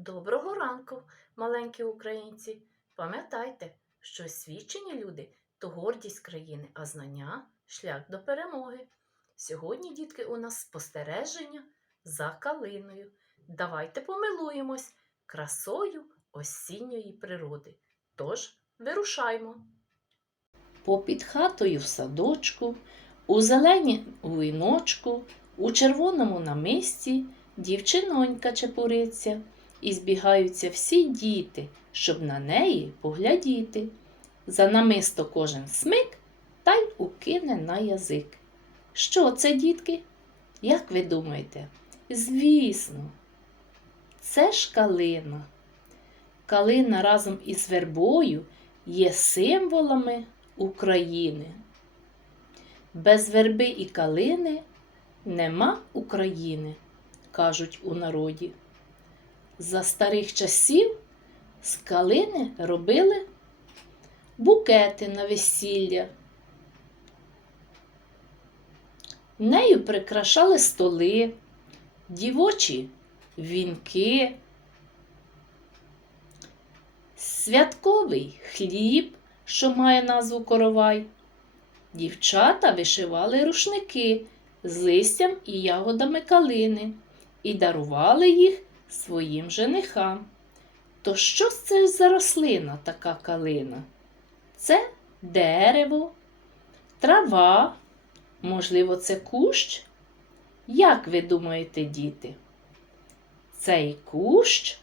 Доброго ранку, маленькі українці. Пам'ятайте, що освічені люди то гордість країни, а знання шлях до перемоги. Сьогодні, дітки, у нас спостереження за калиною. Давайте помилуємось красою осінньої природи. Тож вирушаймо. Попід хатою в садочку, у зеленій віночку, у червоному намисті дівчинонька чепуриться, і збігаються всі діти, щоб на неї поглядіти. За намисто кожен смик та й укине на язик. Що це, дітки? Як ви думаєте? Звісно, це ж калина. Калина разом із вербою є символами України. Без верби і калини нема України, кажуть у народі. За старих часів з калини робили букети на весілля. Нею прикрашали столи, дівочі вінки, святковий хліб, що має назву коровай. Дівчата вишивали рушники з листям і ягодами калини і дарували їх своїм женихам. То що це за рослина така калина? Це дерево, трава, можливо, це кущ? Як ви думаєте, діти? Цей кущ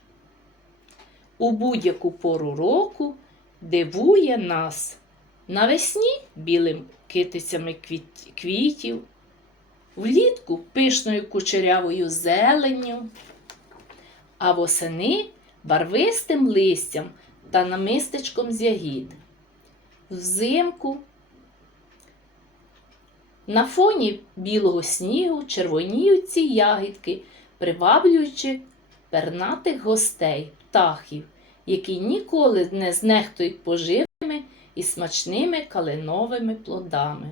у будь-яку пору року дивує нас навесні білим китицями квітів, влітку пишною кучерявою зеленню, а восени барвистим листям та намистечком з ягід. Взимку на фоні білого снігу червоніють ці ягідки, приваблюючи пернатих гостей, птахів, які ніколи не знехтують поживними і смачними калиновими плодами.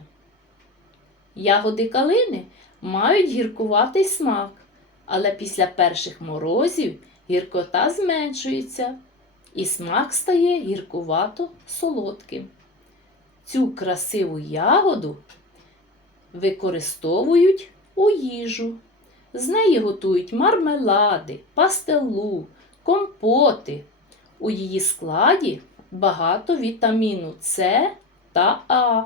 Ягоди калини мають гіркуватий смак, але після перших морозів гіркота зменшується і смак стає гіркувато солодким. Цю красиву ягоду використовують у їжу. З неї готують мармелади, пастилу, компоти. У її складі багато вітаміну С та А,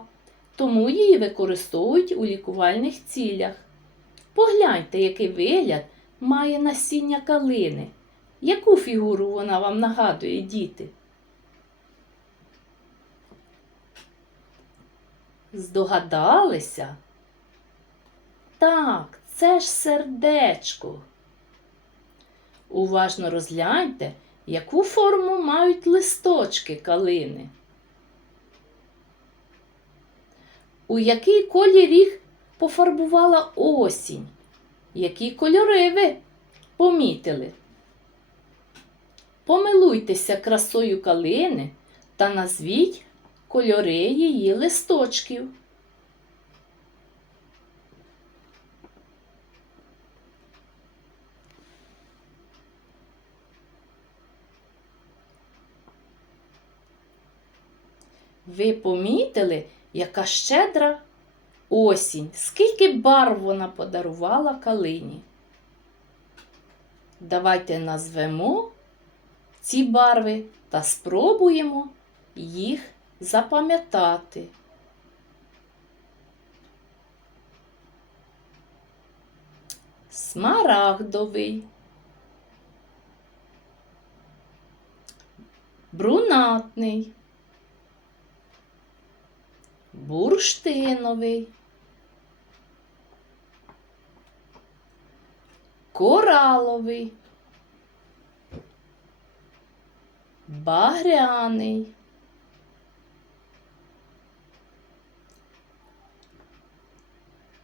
тому її використовують у лікувальних цілях. Погляньте, який вигляд має насіння калини. Яку фігуру вона вам нагадує, діти? Здогадалися? Так, це ж сердечко. Уважно розгляньте, яку форму мають листочки калини. У який колір їх пофарбувала осінь? Які кольори ви помітили? Помилуйтеся красою калини та назвіть кольори її листочків. Ви помітили, яка щедра осінь, скільки барв вона подарувала калині. Давайте назвемо ці барви та спробуємо їх запам'ятати. Смарагдовий, брунатний, бурштиновий, кораловий, багряний,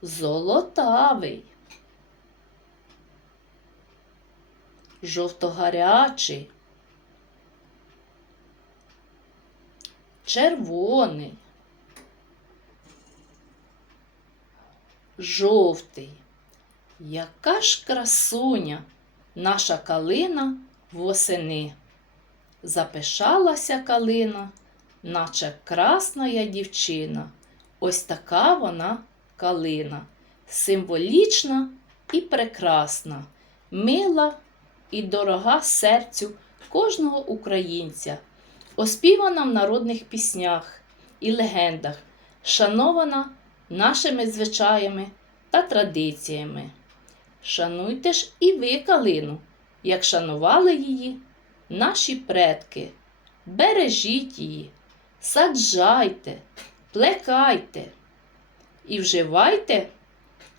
золотавий, жовтогарячий, червоний, жовтий. Яка ж красуня наша калина восени. Запишалася калина, наче красна дівчина. Ось така вона калина, символічна і прекрасна, мила і дорога серцю кожного українця, оспівана в народних піснях і легендах, шанована нашими звичаями та традиціями. Шануйте ж і ви калину, як шанували її наші предки. Бережіть її, саджайте, плекайте і вживайте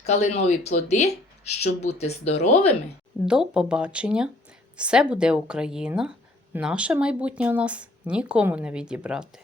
калинові плоди, щоб бути здоровими. До побачення! Все буде Україна, наше майбутнє у нас нікому не відібрати.